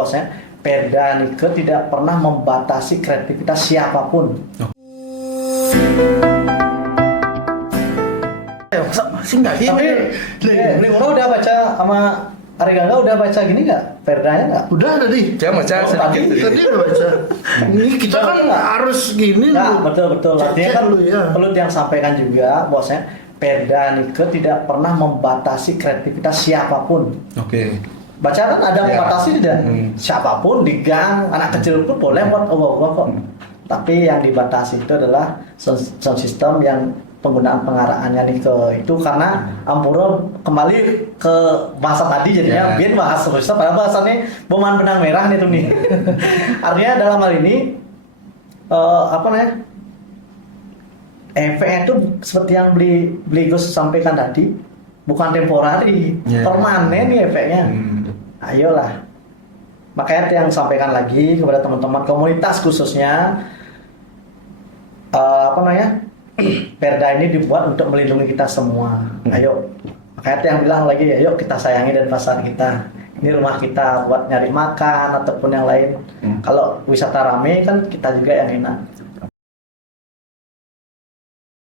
Bosnya, Perda Nike tidak pernah membatasi kreativitas siapapun. Masih nggak Tapi, orang udah baca sama Ari Gangga udah baca gini nggak? Perdanya nggak? udah tadi. Dia baca sedikit. Tadi udah baca. Ini kita kan harus gini Ya, dulu. betul. Cek Artinya kan dulu, ya. perlu yang sampaikan juga, bosnya, Perda Nike tidak pernah membatasi kreativitas siapapun. Oke. Baca kan ada Ya. membatasi tidak? Siapapun di gang, anak kecil pun boleh buat kok. Tapi yang dibatasi itu adalah sound system yang penggunaan pengarahannya Nike itu karena Ampuro kembali ke bahasa tadi jadinya biar bahas sound system padahal bahasannya boman benang merah nih tuh nih. Artinya dalam hal ini efeknya itu seperti yang beli Gus sampaikan tadi, bukan temporari, permanen nih efeknya. Ayolah, makanya yang sampaikan lagi kepada teman-teman komunitas khususnya, Perda ini dibuat untuk melindungi kita semua. Ayo, makanya yang bilang lagi, ayo kita sayangi dan pasar kita. Ini rumah kita buat nyari makan ataupun yang lain. Kalau wisata rame kan kita juga yang enak.